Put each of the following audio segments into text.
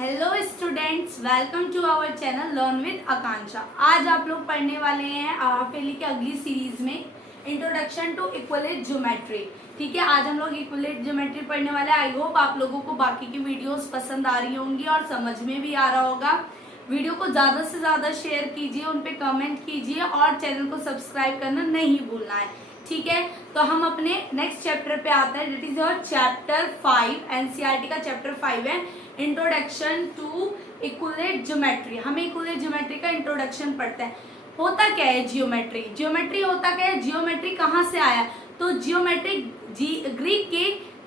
Hello students, welcome to our channel learn with Akanksha. आज आप लोग पढ़ने वाले हैं हाफेली की अगली सीरीज में इंट्रोडक्शन टू इक्विलेट ज्योमेट्री। ठीक है, आज हम लोग इक्विलेट ज्योमेट्री पढ़ने वाले हैं। आई होप आप लोगों को बाकी की वीडियोस पसंद आ रही होंगी और समझ में भी आ रहा होगा। वीडियो को ज़्यादा से ज़्यादा शेयर कीजिए, उन पे कमेंट कीजिए और चैनल को सब्सक्राइब करना नहीं भूलना है। ठीक है, तो हम अपने नेक्स्ट चैप्टर पे आते हैं, that is your chapter 5। NCERT का चैप्टर 5 है, इंट्रोडक्शन टू इक्विलेट ज्योमेट्री। हम इक्विलेट ज्योमेट्री का इंट्रोडक्शन पढ़ते हैं। होता क्या है ज्योमेट्री? ज्योमेट्री होता क्या है? ज्योमेट्री कहाँ से आया? तो ज्योमेट्री ग्रीक के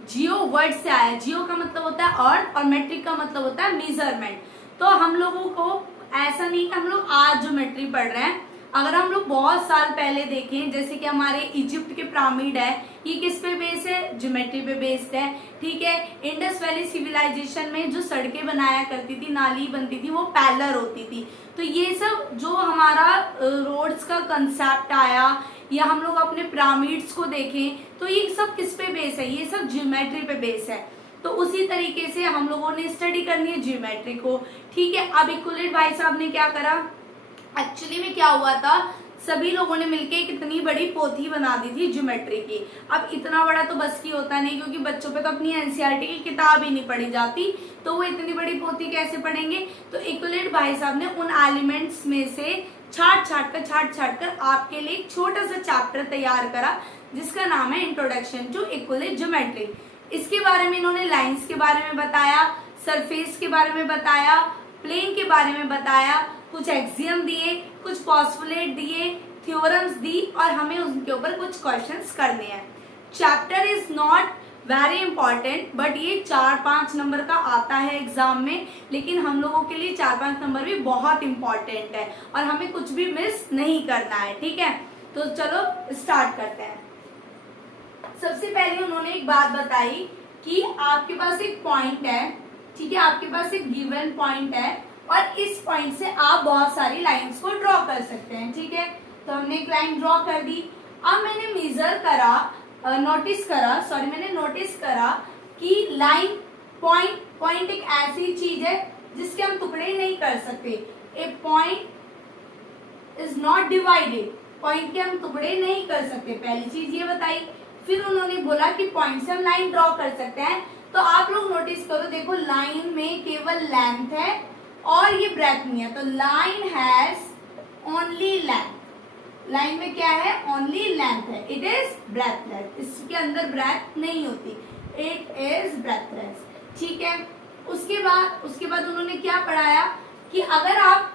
जियो वर्ड से आया। जियो का मतलब होता है अर्थ और मेट्रिक का मतलब होता है मेजरमेंट। तो हम लोगों को ऐसा नहीं कि हम लोग आज ज्योमेट्री पढ़ रहे हैं। अगर हम लोग बहुत साल पहले देखें, जैसे कि हमारे इजिप्ट के पिरामिड है, ये किस पे बेस है? ज्योमेट्री पे बेस्ड है। ठीक है, इंडस वैली सिविलाइजेशन में जो सड़कें बनाया करती थी, नाली बनती थी, वो पैरेलल होती थी। तो ये सब जो हमारा रोड्स का कंसेप्ट आया, या हम लोग अपने पिरामिड्स को देखें तो ये सब किस पे बेस है? ये सब ज्योमेट्री पे बेस है। तो उसी तरीके से हम लोगों ने स्टडी करनी है ज्योमेट्री को। ठीक है, अब इक्विलेट भाई साहब ने क्या करा? एक्चुअली में क्या हुआ था, सभी लोगों ने मिलके एक इतनी बड़ी पोथी बना दी थी ज्योमेट्री की। अब इतना बड़ा तो बस की होता नहीं, क्योंकि बच्चों पे तो अपनी एनसीईआरटी की किताब ही नहीं पढ़ी जाती, तो वो इतनी बड़ी पोथी कैसे पढ़ेंगे? तो इक्विलेट भाई साहब ने उन एलिमेंट्स में से छाट छाट कर आपके लिए एक छोटा सा चैप्टर तैयार करा, जिसका नाम है इंट्रोडक्शन टू इक्विलेट ज्योमेट्री। इसके बारे में इन्होंने लाइन्स के बारे में बताया, सरफेस के बारे में बताया, प्लेन के बारे में बताया, कुछ एक्सियम दिए, कुछ पोस्टुलेट दिए, थ्योरम्स दी, और हमें उनके ऊपर कुछ क्वेश्चंस करने हैं। Chapter is not very important, but ये 4-5 नंबर का आता है एग्जाम में, लेकिन हम लोगों के लिए 4-5 नंबर भी बहुत इंपॉर्टेंट है और हमें कुछ भी मिस नहीं करना है। ठीक है, तो चलो स्टार्ट करते हैं। सबसे पहले उन्होंने एक बात बताई कि आपके पास एक पॉइंट है। ठीक है, आपके पास एक गिवन पॉइंट है और इस पॉइंट से आप बहुत सारी लाइंस को ड्रॉ कर सकते हैं। ठीक है, तो हमने एक लाइन ड्रॉ कर दी। अब मैंने मेजर करा, मैंने नोटिस करा कि लाइन पॉइंट एक ऐसी चीज है जिसके हम टुकड़े नहीं कर सकते। A point is not divided, point के हम टुकड़े नहीं कर सकते, पहली चीज ये बताई। फिर उन्होंने बोला कि पॉइंट से हम लाइन ड्रॉ कर सकते हैं। तो आप लोग नोटिस करो, देखो लाइन में केवल लेंथ है और ये ब्रेथ नहीं है, तो line has only length. Line में क्या है? ओनली लेंथ है, इट इज ब्रेथलेस। इसके अंदर ब्रेथ नहीं होती, इट इज ब्रेथलेस। ठीक है, उसके बाद उन्होंने क्या पढ़ाया कि अगर आप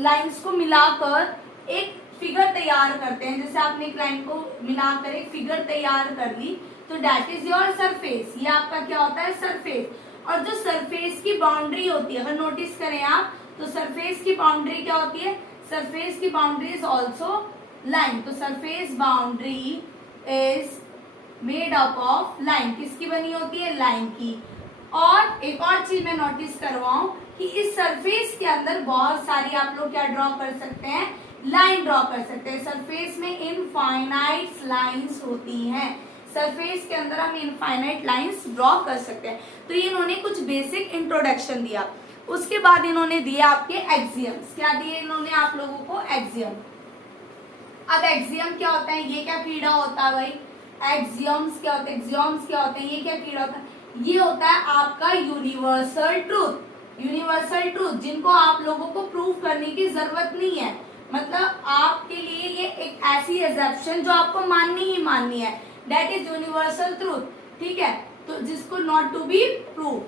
लाइंस को मिलाकर एक फिगर तैयार करते हैं, जैसे आपने एक लाइन को मिलाकर एक फिगर तैयार कर ली, तो दैट इज योर सरफेस। ये आपका क्या होता है? सरफेस। और जो सरफेस की बाउंड्री होती है, अगर नोटिस करें आप, तो सरफेस की बाउंड्री क्या होती है? सरफेस की बाउंड्री इज ऑल्सो लाइन। तो surface boundary is made up of line. किसकी बनी होती है? लाइन की। और एक और चीज मैं नोटिस करवाऊं कि इस सरफेस के अंदर बहुत सारी आप लोग क्या ड्रॉ कर सकते हैं? लाइन ड्रॉ कर सकते हैं। सरफेस में इनफाइनाइट लाइंस होती हैं, सरफेस के अंदर हम इनफाइनाइट लाइंस ड्रॉ कर सकते हैं। तो ये इन्होंने कुछ बेसिक इंट्रोडक्शन दिया। उसके बाद इन्होंने दिए आपके एक्सियम्स। क्या दिए इन्होंने आप लोगों को? एक्सियम। अब एक्सियम क्या होता है? ये क्या कीड़ा होता है भाई? एक्सियम्स क्या होते हैं? एक्सियम्स क्या होते हैं? ये क्या कीड़ा होता है? ये होता है आपका यूनिवर्सल ट्रूथ। यूनिवर्सल ट्रूथ जिनको आप लोगों को प्रूव करने की जरूरत नहीं है, मतलब आपके लिए ये एक ऐसी एग्जेप्शन जो आपको माननी ही माननी है, दैट इज यूनिवर्सल ट्रूथ। ठीक है, तो जिसको नॉट टू बी प्रूव,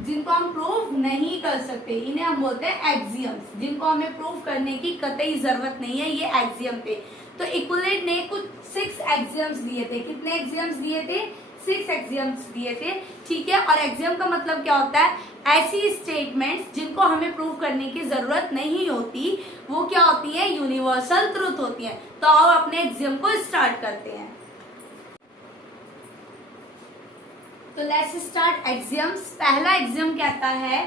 जिनको हम प्रूव नहीं कर सकते, इन्हें हम बोलते हैं एक्सियम्स। जिनको हमें प्रूव करने की कतई जरूरत नहीं है, ये एक्सियम थे। तो इक्विलेट ने कुछ 6 एक्सियम्स दिए थे। कितने एक्सियम्स दिए थे? 6 एक्सियम्स दिए थे। ठीक है, और एक्सियम का मतलब क्या होता है? ऐसी स्टेटमेंट्स जिनको हमें प्रूव करने की जरूरत नहीं होती, वो क्या होती है? यूनिवर्सल ट्रूथ होती है। तो आओ अपने एक्सियम को स्टार्ट करते हैं। तो लेट्स स्टार्ट एक्सियम्स। पहला एक्सियम कहता है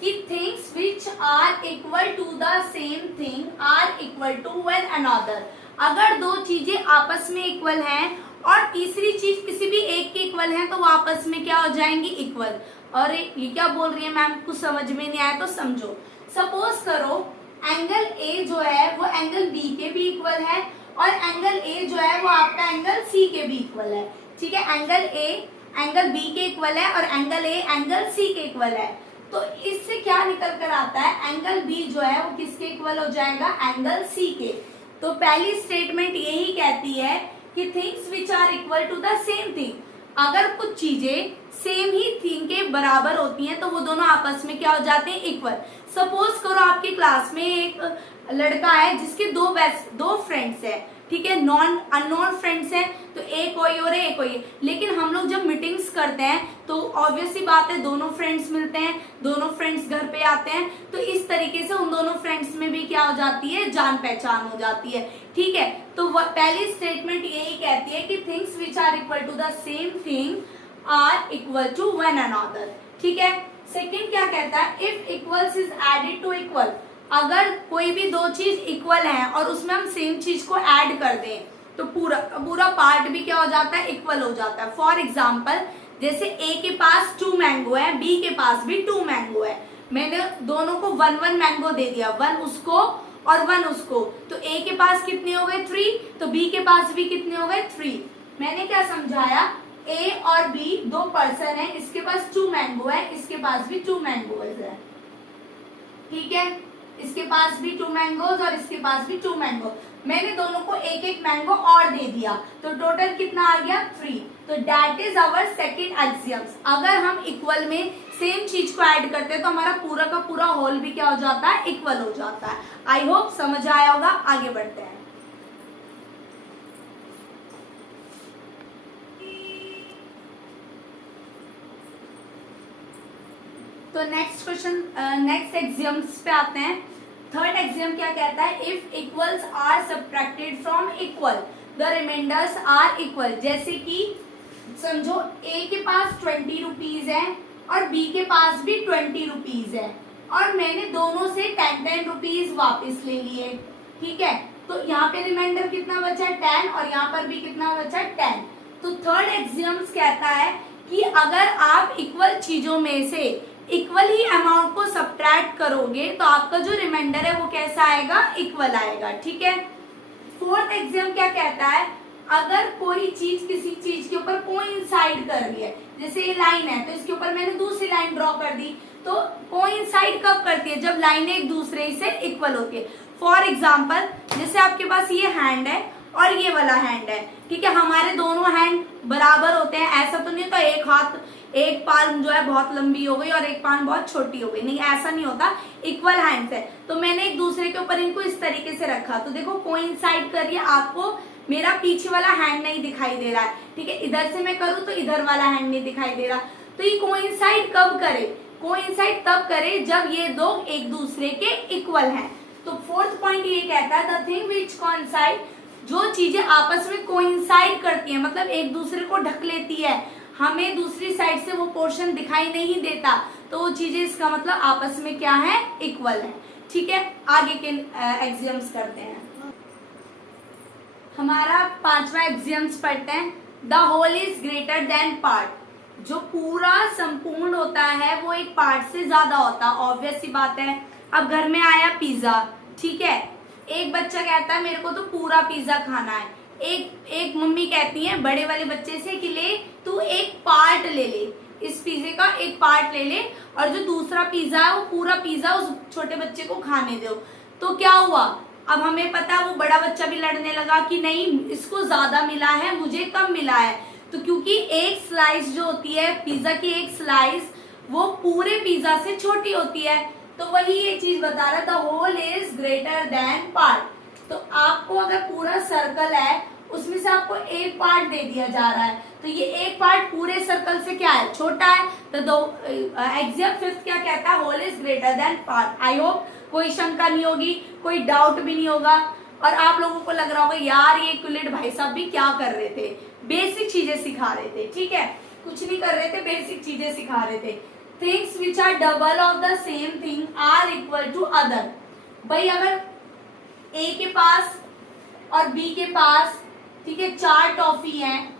कि things which are equal to the same thing are equal to one another. अगर दो चीजें आपस में इक्वल हैं और तीसरी चीज किसी भी एक के इक्वल है, तो वो आपस में क्या हो जाएंगी? इक्वल। और ये क्या बोल रही है मैम, कुछ समझ में नहीं आया तो समझो। सपोज करो एंगल ए जो है वो एंगल बी के भी इक्वल है और एंगल ए जो है वो आपका एंगल सी के भी इक्वल है। ठीक है, एंगल ए एंगल बी के इक्वल है और एंगल ए एंगल सी के इक्वल है। तो इससे क्या निकल कर आता है, एंगल बी जो है वो किसके इक्वल हो जाएगा, एंगल सी के। तो पहली स्टेटमेंट यही कहती है कि things which are equal to the same thing, अगर कुछ चीजें सेम ही थिंग के बराबर होती हैं तो वो दोनों आपस में क्या हो जाते हैं, इक्वल। सपोज करो आपकी क्लास में एक लड़का है जिसके दो फ्रेंड्स है, ठीक है, अननोन फ्रेंड्स हैं, तो एक कोई और है एक कोई, लेकिन हम लोग जब मीटिंग्स करते हैं तो ऑब्वियस सी बात है दोनों फ्रेंड्स मिलते हैं, दोनों फ्रेंड्स घर पे आते हैं, तो इस तरीके से उन दोनों फ्रेंड्स में भी क्या हो जाती है, जान पहचान हो जाती है। ठीक है, तो पहली स्टेटमेंट यही कहती है कि things which are equal to the same thing are equal to one another. ठीक है, सेकेंड क्या कहता है, if equals is added to equal, अगर कोई भी दो चीज इक्वल है और उसमें हम सेम चीज को ऐड कर दें तो पूरा पार्ट भी क्या हो जाता है, इक्वल हो जाता है। फॉर एग्जाम्पल जैसे ए के पास 2 मैंगो है, बी के पास भी 2 मैंगो है, मैंने दोनों को 1 मैंगो दे दिया, 1 उसको और 1 उसको, तो ए के पास कितने हो गए 3, तो बी के पास भी कितने हो गए 3। मैंने क्या समझाया, ए और बी दो पर्सन है, इसके पास 2 मैंगो है, इसके पास भी 2 मैंगो है। ठीक है, इसके पास भी 2 मैंगोज और इसके पास भी 2 मैंगो, मैंने दोनों को एक एक मैंगो और दे दिया, तो टोटल कितना आ गया 3। तो that is our second axioms, अगर हम इक्वल में सेम चीज को ऐड करते हैं तो हमारा पूरा का पूरा होल भी क्या हो जाता है, इक्वल हो जाता है। आई होप समझ आया होगा, आगे बढ़ते हैं। तो नेक्स्ट क्वेश्चन, नेक्स्ट एक्सियम्स पे आते हैं। थर्ड एक्सियम क्या कहता है, if equals are subtracted from equal the reminders are equal. जैसे कि समझो ए के पास 20 रुपीज है और बी के पास भी 20 रुपीज है और मैंने दोनों से 10 रुपीज वापस ले लिए। ठीक है, तो यहाँ पे रिमाइंडर कितना बचा है 10 और यहाँ पर भी कितना बचा है 10। तो थर्ड एक्सियम्स कहता है कि अगर आप इक्वल चीजों में से इक्वल ही अमाउंट को सब्ट्रैक्ट करोगे तो आपका जो रिमाइंडर है वो कैसा आएगा, इक्वल आएगा। ठीक है, फोर्थ एग्जाम क्या कहता है, अगर कोई चीज किसी चीज के ऊपर कोइंसाइड कर रही है, जैसे ये लाइन है तो इसके ऊपर मैंने दूसरी लाइन ड्रॉ कर दी, तो कोइंसाइड कब करती है, जब लाइनें एक दूसरे से इक्वल होती है। फॉर एग्जाम्पल जैसे आपके पास ये हैंड है और ये वाला हैंड है, ठीक है, हमारे दोनों हैंड बराबर होते हैं, ऐसा तो नहीं होता एक हाथ एक पाल्म जो है बहुत लंबी हो गई और एक पाल्म बहुत छोटी हो गई, नहीं ऐसा नहीं होता, इक्वल हैंड्स है। तो मैंने एक दूसरे के ऊपर इनको इस तरीके से रखा, तो देखो कोइंसाइड कर रही है, आपको मेरा पीछे वाला हैंड नहीं दिखाई दे रहा है, ठीक है, इधर से मैं करूँ तो इधर वाला हैंड नहीं दिखाई दे रहा। तो ये कोइंसाइड कब करे, कोइंसाइड तब करे जब ये दो एक दूसरे के इक्वल हैं। तो फोर्थ पॉइंट ये कहता है द थिंग विच कोइंसाइड, जो चीजें आपस में कोइंसाइड करती हैं, मतलब एक दूसरे को ढक लेती है, हमें दूसरी साइड से वो पोर्शन दिखाई नहीं देता, तो वो चीजें इसका मतलब आपस में क्या है, इक्वल है। ठीक है, आगे के एक्सियम्स करते हैं। हमारा पांचवा एक्सियम्स पढ़ते हैं, the whole is greater than part. जो पूरा संपूर्ण होता है वो एक पार्ट से ज्यादा होता है, ऑब्वियस सी बात है। अब घर में आया पिज्जा, ठीक है, एक बच्चा कहता है मेरे को तो पूरा पिज्जा खाना है, एक मम्मी कहती है बड़े वाले बच्चे से कि ले तू एक पार्ट ले ले, इस पिज्जे का एक पार्ट ले ले और जो दूसरा पिज्जा है वो पूरा पिज्जा उस छोटे बच्चे को खाने दो। तो क्या हुआ, अब हमें पता है वो बड़ा बच्चा भी लड़ने लगा कि नहीं इसको ज्यादा मिला है मुझे कम मिला है। तो क्योंकि एक स्लाइस जो होती है पिज्जा की, एक स्लाइस वो पूरे पिज्जा से छोटी होती है, तो वही ये चीज बता रहा था, whole is greater than part. तो आपको अगर पूरा सर्कल है उसमें से आपको एक पार्ट दे दिया जा रहा है, तो ये एक पार्ट पूरे सर्कल से क्या है, छोटा है। तो एक्सियम फिफ्थ क्या कहता है, whole is greater than part. I hope कोई शंका नहीं होगी, कोई डाउट भी नहीं होगा, और आप लोगों को लग रहा होगा यार ये कुलेट भाई साहब भी क्या कर रहे थे, बेसिक चीजें सिखा रहे थे। ठीक है, कुछ नहीं कर रहे थे, बेसिक चीजें सिखा रहे थे। Things which are double of the same thing are equal to other. भाई अगर ए के पास और बी के पास, ठीक है, 4 टॉफी हैं,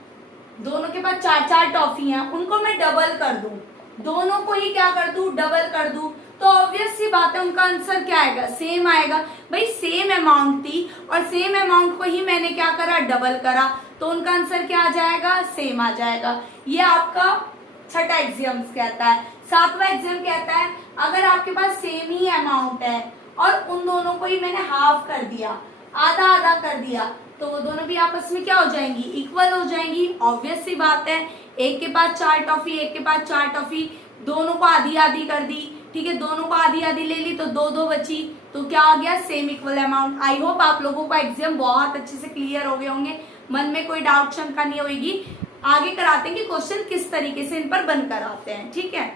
दोनों के पास 4 टॉफी हैं, उनको मैं डबल कर दूं, दोनों को ही क्या कर दूं, डबल कर दूं, तो ऑब्वियस सी बात है उनका आंसर क्या आएगा, सेम आएगा। भाई सेम अमाउंट थी और सेम अमाउंट को ही मैंने क्या करा, डबल करा, तो उनका आंसर क्या आ जाएगा, सेम आ जाएगा। ये आपका छठा एग्जाम कहता है। सातवां एग्जाम कहता है अगर आपके पास सेम ही अमाउंट है और उन दोनों को ही मैंने हाफ कर दिया, आधा आधा कर दिया, तो वो दोनों भी आपस में क्या हो जाएंगी, इक्वल हो जाएंगी। ऑब्वियस सी बात है, एक के पास 4 टॉफी, एक के पास 4 टॉफी, दोनों को आधी आधी कर दी, ठीक है, दोनों को आधी आधी ले ली तो 2-2 बची, तो क्या आ गया, सेम इक्वल अमाउंट। आई होप आप लोगों का एग्जाम बहुत अच्छे से क्लियर हो गए होंगे, मन में कोई डाउट शंका नहीं होगी। आगे कराते हैं कि क्वेश्चन किस तरीके से इन पर बनकर आते हैं, ठीक है।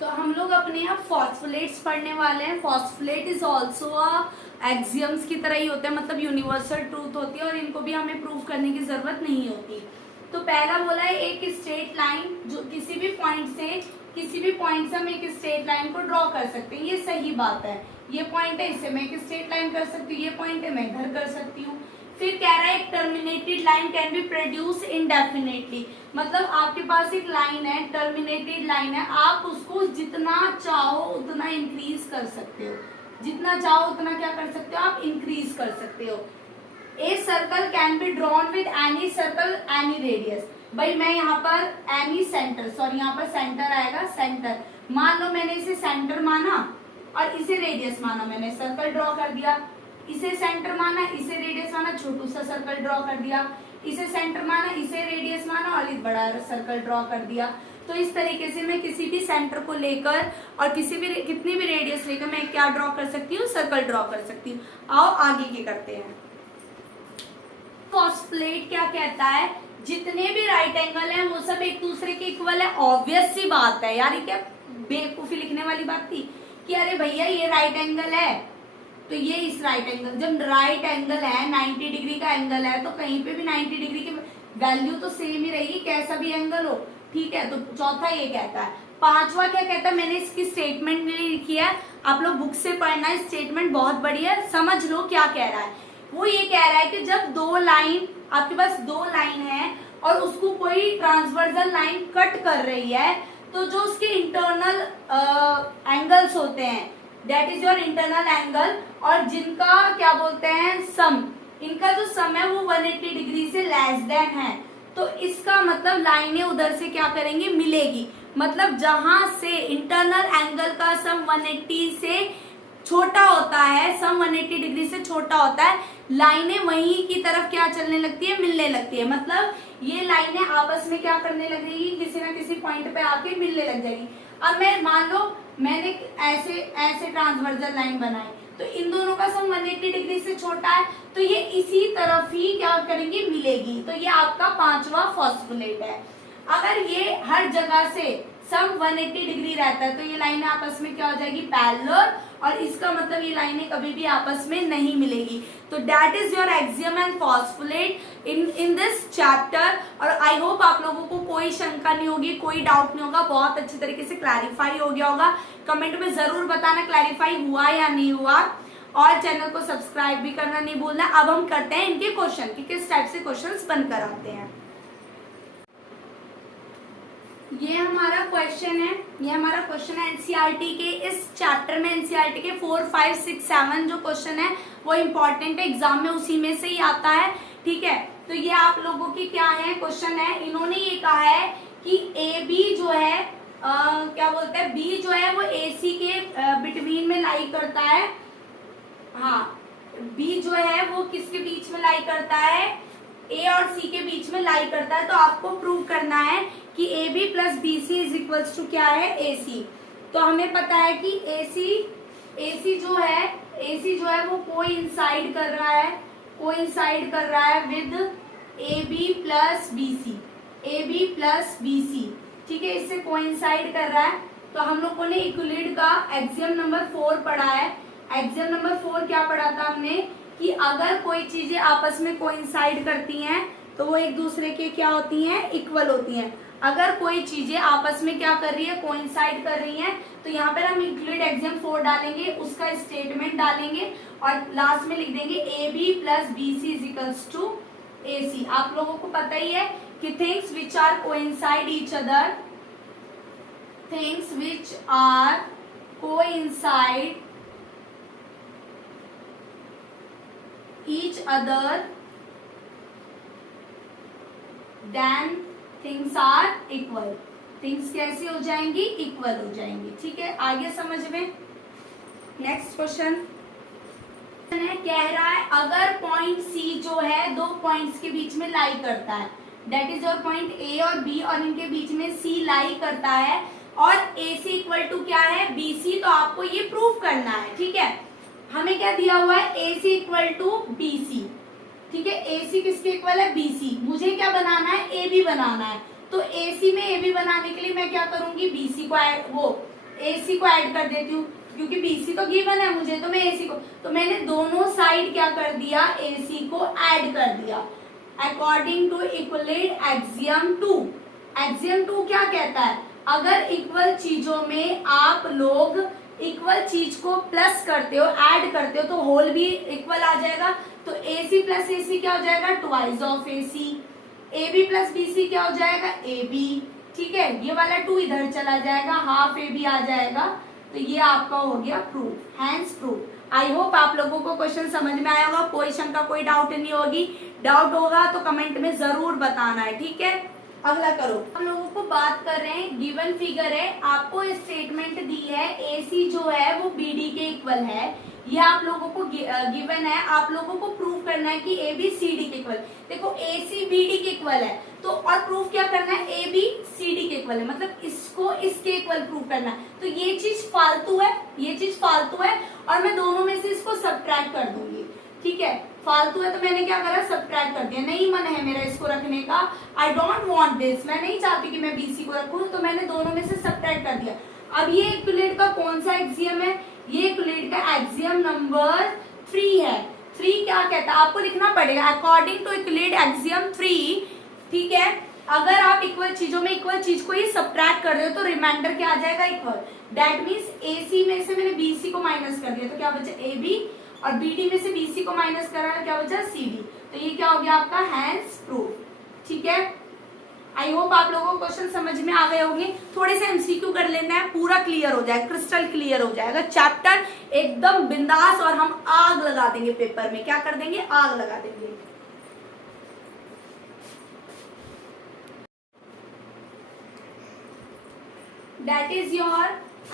तो हम लोग अपने यहाँ फॉस्फोलेट्स पढ़ने वाले हैं। फॉस्फोलेट इज ऑल्सो एक्सियम्स की तरह ही होते हैं, मतलब यूनिवर्सल ट्रूथ होती है और इनको भी हमें प्रूव करने की जरूरत नहीं होती। तो पहला बोला है एक स्ट्रेट लाइन, जो किसी भी पॉइंट से हम एक स्ट्रेट लाइन को ड्रॉ कर सकते हैं, ये सही बात है। ये पॉइंट है, इससे मैं एक स्ट्रेट लाइन कर सकती हूँ, ये पॉइंट है, मैं इधर कर सकती हूँ। फिर कह रहा है एक terminated line can be produce indefinitely, मतलब आपके पास एक लाइन है, टर्मिनेटेड लाइन है, आप उसको जितना चाहो उतना इंक्रीज कर सकते हो, जितना चाहो उतना क्या कर सकते हो, आप इंक्रीज कर सकते हो। A circle can be drawn with any circle any radius, भाई मैं यहाँ पर एनी सेंटर, सॉरी यहाँ पर सेंटर आएगा, सेंटर मान लो, मैंने इसे सेंटर माना और इसे रेडियस माना, मैंने सर्कल ड्रॉ कर दिया। इसे सेंटर माना, इसे रेडियस माना, छोटू सा सर्कल ड्रॉ कर दिया। इसे सेंटर माना, इसे रेडियस माना और एक बड़ा सर्कल ड्रॉ कर दिया। तो इस तरीके से मैं किसी भी सेंटर को लेकर और कितनी भी रेडियस लेकर मैं क्या ड्रॉ कर सकती हूँ, सर्कल ड्रॉ कर सकती हूँ। आओ आगे क्या करते हैं। फॉस्फोलेट क्या कहता है, जितने भी राइट एंगल हैं वो सब एक दूसरे के इक्वल है। ऑब्वियस सी बात है यार, ये क्या बेवकूफी लिखने वाली बात थी कि अरे भैया ये राइट एंगल है तो ये इस राइट एंगल, जब राइट एंगल है 90 डिग्री का एंगल है तो कहीं पे भी 90 डिग्री की वैल्यू तो सेम ही रहेगी, कैसा भी एंगल हो, ठीक है। तो चौथा ये कहता है। पांचवा क्या कहता है, मैंने इसकी स्टेटमेंट नहीं लिखी है, आप लोग बुक से पढ़ना है, स्टेटमेंट बहुत बढ़िया है, समझ लो क्या कह रहा है। वो ये कह रहा है कि जब दो लाइन, आपके पास दो लाइन है और उसको कोई ट्रांसवर्सल लाइन कट कर रही है, तो जो उसके इंटरनल एंगल्स होते हैं, that is your internal angle, और जिनका क्या बोलते हैं सम, इनका जो सम है वो 180 डिग्री से लेस देन है, तो इसका मतलब लाइनें उधर से क्या करेंगी, मिलेगी। मतलब जहां से इंटरनल एंगल का सम 180 से छोटा होता है, सम 180 डिग्री से छोटा होता है, लाइनें वहीं की तरफ क्या चलने लगती है, मिलने लगती है। मतलब ये लाइनें आपस में क्या करने लगेगी, किसी ना किसी पॉइंट पे आके मिलने लग जाएगी। अब मैं मान लो मैंने ऐसे ऐसे ट्रांसवर्सल लाइन बनाई, तो इन दोनों का सम 180 डिग्री से छोटा है, तो ये इसी तरफ ही क्या करेंगी, मिलेगी। तो ये आपका पांचवा फॉस्फोलेट है। अगर ये हर जगह से सम 180 डिग्री रहता है तो ये लाइनें आपस में क्या हो जाएगी, पैरेलल, और इसका मतलब ये लाइनें कभी भी आपस में नहीं मिलेगी। तो that is your axiom and postulate in this chapter. और आई होप आप लोगों को कोई शंका नहीं होगी, कोई डाउट नहीं होगा, बहुत अच्छे तरीके से क्लैरिफाई हो गया होगा। कमेंट में जरूर बताना क्लैरिफाई हुआ या नहीं हुआ, और चैनल को सब्सक्राइब भी करना नहीं भूलना। अब हम करते हैं इनके क्वेश्चन कि किस टाइप से क्वेश्चंस बनकर आते हैं। ये हमारा क्वेश्चन है, ये हमारा क्वेश्चन है एनसीईआरटी के, इस चैप्टर में एनसीईआरटी के 4, 5, 6, 7 जो क्वेश्चन है वो इम्पोर्टेंट है, एग्जाम में उसी में से ही आता है, ठीक है। तो ये आप लोगों की क्या है, क्वेश्चन है, इन्होंने ये कहा है कि ए बी जो है क्या बोलते हैं, बी जो है वो ए सी के बिटवीन में लाई करता है, हाँ बी जो है वो किसके बीच में लाई करता है, ए और सी के बीच में लाई करता है। तो आपको प्रूव करना है कि A B plus B C is equals to क्या है, ए सी। तो हमें पता है कि ए सी जो है वो कोइंसाइड कर रहा है, कोइंसाइड कर रहा है with A B plus B C, A B plus B C, ठीक है, इससे कोइंसाइड कर रहा है। तो हम लोगों ने यूक्लिड का एक्सियम नंबर 4 पढ़ा है। एक्सियम नंबर 4 क्या पढ़ा था हमने, कि अगर कोई चीजें आपस में कोइंसाइड करती हैं तो वो एक दूसरे के क्या होती हैं, इक्वल होती हैं। अगर कोई चीजें आपस में क्या कर रही है, कोइंसाइड कर रही हैं, तो यहाँ पर हम यूक्लिड एक्सियम 4 डालेंगे, उसका स्टेटमेंट डालेंगे और लास्ट में लिख देंगे A B plus B C is equals to AC। आप लोगों को पता ही है कि things which are coincide each other, things which are coincide each other then things are equal. Things कैसी हो जाएंगी? इक्वल हो जाएंगी। ठीक है, आगे समझ में। नेक्स्ट क्वेश्चन कह रहा है अगर पॉइंट सी जो है दो पॉइंट्स के बीच में लाई करता है, that is your point A और बी, और इनके बीच में सी लाई करता है और ए सी इक्वल टू क्या है? B C. तो आपको ये प्रूव करना है। ठीक है, हमें क्या दिया हुआ है? A C equal to B C. ठीक है, ए सी किसके इक्वल है? B C. मुझे क्या बनाना है? ए बी बनाना है। तो ए सी में ए बी बनाने के लिए मैं क्या करूंगी? बी सी को ऐड, वो ए सी को ऐड कर देती हूँ, क्योंकि बी सी तो गिवन है मुझे, तो मैं ए सी को, तो मैंने दोनों साइड क्या कर दिया? ए सी को ऐड कर दिया अकॉर्डिंग टू इक्विलेट एक्सियम 2। एक्सियम 2 क्या कहता है? अगर इक्वल चीजों में आप लोग इक्वल चीज को प्लस करते हो, ऐड करते हो, तो होल भी इक्वल आ जाएगा। तो ए सी प्लस ए सी क्या हो जाएगा? Twice of A C. A B plus B C क्या हो जाएगा? A B. ठीक है, ये वाला 2 इधर चला जाएगा, हाफ ए बी आ जाएगा। तो ये आपका हो गया proof, hence proof. I hope आप लोगों को क्वेश्चन समझ में आया होगा, कोई शंका कोई डाउट नहीं होगी। डाउट होगा तो कमेंट में जरूर बताना है। ठीक है, अगला करो। हम लोगों को बात कर रहे हैं, गिवन फिगर है, आपको स्टेटमेंट दी है ए सी जो है वो बी डी के इक्वल है। ये आप लोगों को गिवन है, आप लोगों को प्रूव करना है कि ए बी सी डी के इक्वल। देखो ए सी बी डी के इक्वल है, तो और प्रूफ क्या करना है? ए बी सी डी के इक्वल है, मतलब इसको इसके इक्वल प्रूव करना है। तो ये चीज फालतू है, ये चीज फालतू है, और मैं दोनों में से इसको सब्ट्रैक्ट कर दूंगी। ठीक है, फालतू है तो मैंने क्या करा? सब्ट्रैक्ट कर दिया। नहीं मन है मेरा इसको रखने का, आई डोंट वांट दिस, मैं नहीं चाहती कि मैं बीसी को रखूं, तो मैंने दोनों में से सब्ट्रैक्ट कर दिया। अब ये इक्विलेट का कौन सा एक्सियम है? ये इक्विलेट का एक्सियम नंबर 3 है। 3 क्या कहता है? आपको लिखना पड़ेगा अकॉर्डिंग टू इक्विलेट एक्सियम 3। ठीक है, अगर आप इक्वल चीजों में इक्वल चीज को ही सब्ट्रैक्ट कर रहे हो तो रिमाइंडर क्या आ जाएगा? इक्वल। दैट मीन्स ए सी में से मैंने बी सी को माइनस कर दिया, तो क्या बचा? ए बी, और बी डी में से बी सी को माइनस करा, क्या बचा? C D. तो ये क्या हो गया आपका? Hence proof. ठीक है, आई होप आप लोगों को क्वेश्चन समझ में आ गए होंगे। थोड़े से एमसीक्यू कर लेना है, पूरा क्लियर हो जाएगा, क्रिस्टल क्लियर हो जाएगा चैप्टर एकदम बिंदास, और हम आग लगा देंगे पेपर में। क्या कर देंगे? आग लगा देंगे। That is your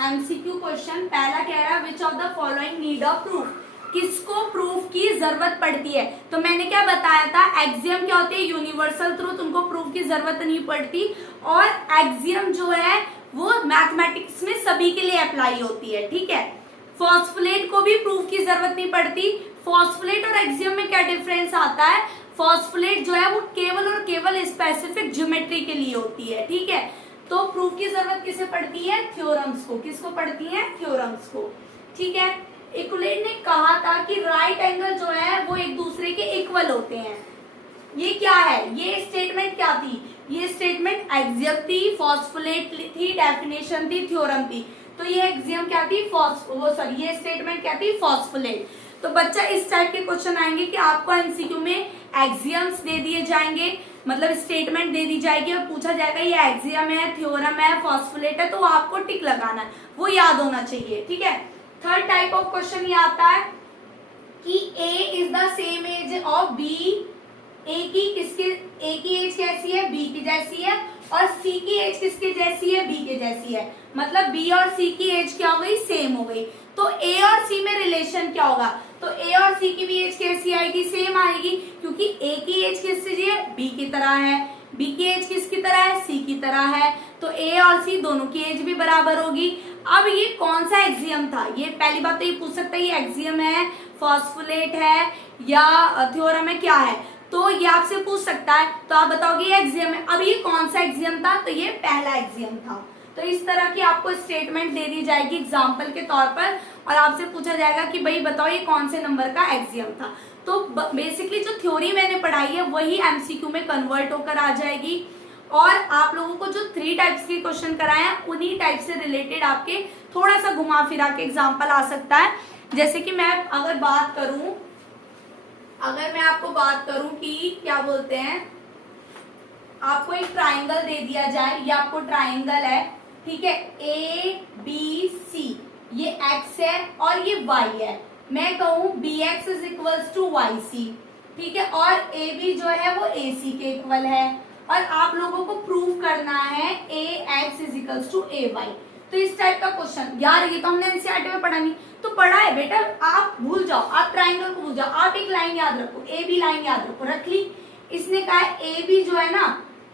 MCQ question. पहला कह रहा है which of the following need a proof, किसको प्रूफ की जरूरत पड़ती है? तो मैंने क्या बताया था? एक्सियम क्या होते हैं? यूनिवर्सल ट्रूथ, उनको प्रूफ की जरूरत नहीं पड़ती। और एक्सियम जो है वो मैथमेटिक्स में सभी के लिए अप्लाई होती है। ठीक है, फॉस्फोलेट को भी प्रूफ की जरूरत नहीं पड़ती। फॉस्फोलेट और एक्सियम में क्या डिफरेंस आता है? फॉस्फोलेट जो है वो केवल और केवल स्पेसिफिक ज्योमेट्री के लिए होती है। ठीक है, तो प्रूफ की जरूरत किसे पड़ती है? थ्योरम्स को। किसको पड़ती है? थ्योरम्स को। ठीक है, इक्विलेट ने कहा था कि राइट एंगल जो है वो एक दूसरे के इक्वल होते हैं। ये क्या है? ये स्टेटमेंट क्या थी? ये स्टेटमेंट एक्सियम थी, फॉस्फोलेट थी, डेफिनेशन थी, थ्योरम थी। तो ये एक्सियम क्या थी? ये स्टेटमेंट क्या थी? फॉस्फोलेट। तो बच्चा इस टाइप के क्वेश्चन आएंगे कि आपको एमसीक्यू में एक्सियम्स दे दिए जाएंगे, मतलब स्टेटमेंट दे दी जाएगी और पूछा जाएगा ये एक्सियम है, थ्योरम है, फॉस्फोलेट है, तो आपको टिक लगाना है, वो याद होना चाहिए। ठीक है, थर्ड टाइप ऑफ क्वेश्चन ये आता है कि A is the same age of B। A की एज कैसी है? B की जैसी है। और C की एज किसके जैसी है? B के जैसी है। मतलब B और C की एज क्या हो गई? सेम हो गई। तो A और C में रिलेशन क्या होगा? तो A और C की भी एज कैसी आएगी? सेम आएगी, क्योंकि A की एज किसकी है? B की तरह है। B की एज किसकी तरह है? C की तरह है। तो A और C दोनों की एज भी बराबर होगी। अब ये कौन सा एक्सियम था? ये पहली बात तो ये पूछ सकता है ये एक्सियम है, फॉस्फोलेट है या थ्योरम है, क्या है? तो ये आपसे पूछ सकता है, तो आप बताओगे ये एक्सियम है। अब ये कौन सा एक्सियम था? तो ये पहला एक्सियम था। तो इस तरह की आपको स्टेटमेंट दे दी जाएगी एग्जाम्पल के तौर पर, और आपसे पूछा जाएगा कि भाई बताओ ये कौन से नंबर का एक्सियम था। तो बेसिकली जो थ्योरी मैंने पढ़ाई है वही एमसीक्यू में कन्वर्ट होकर आ जाएगी, और आप लोगों को जो 3 टाइप्स के क्वेश्चन कराए हैं उन्हीं टाइप से रिलेटेड आपके थोड़ा सा घुमा फिरा के एग्जाम्पल आ सकता है। जैसे कि मैं अगर बात करूं अगर मैं आपको बात करूं कि क्या बोलते हैं, आपको एक ट्राइंगल दे दिया जाए, ये आपको ट्राइंगल है, ठीक है, ए बी सी, ये एक्स है और ये वाई है। मैं कहूं B X is equals to Y C, ठीक है, और ए बी जो है वो ए सी के इक्वल है, और आप लोगों को प्रूव करना है A X is equals to A Y. तो इस टाइप का क्वेश्चन, यार ये तो हमने एनसीईआरटी में पढ़ा नहीं, तो पढ़ा है बेटा, आप भूल जाओ, आप ट्राइंगल को भूल जाओ, आप एक लाइन याद रखो, ए बी लाइन याद रखो, रख ली। इसने कहा ए बी जो है ना,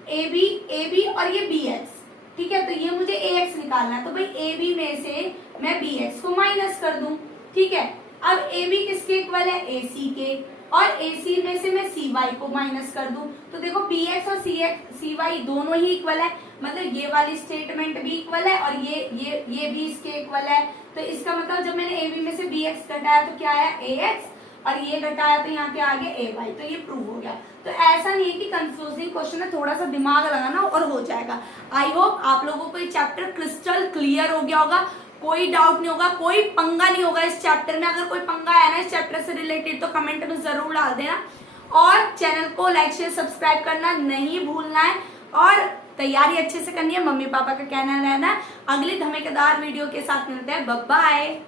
ए बी और ये बी एक्स, ठीक है, तो ये मुझे ए एक्स निकालना है, तो भाई ए बी में से मैं बी एक्स को माइनस कर दूं, ठीक है। अब ए बी किसके इक्वल है, ए सी के, और ए सी में से मैं सी वाई को माइनस कर दूं, तो देखो बी एक्स और सी वाई दोनों ही इक्वल है, मतलब ये वाली स्टेटमेंट भी इक्वल है और ये भी इसके इक्वल है। तो इसका मतलब जब मैंने ए बी में से बी एक्स घटाया तो क्या आया, ए एक्स, और ये घटाया तो यहाँ पे आगे ए वाई, तो ये प्रूव हो गया। तो ऐसा नहीं है कि कंफ्यूजिंग क्वेश्चन है, थोड़ा सा दिमाग लगाना और हो जाएगा। आई होप आप लोगों को ये चैप्टर क्रिस्टल क्लियर हो गया होगा, कोई डाउट नहीं होगा, कोई पंगा नहीं होगा इस चैप्टर में। अगर कोई पंगा आया ना इस चैप्टर से रिलेटेड तो कमेंट में जरूर डाल देना, और चैनल को लाइक शेयर सब्सक्राइब करना नहीं भूलना है, और तैयारी अच्छे से करनी है, मम्मी पापा का कहना रहना है। अगली धमाकेदार वीडियो के साथ मिलते हैं, बाय बाय।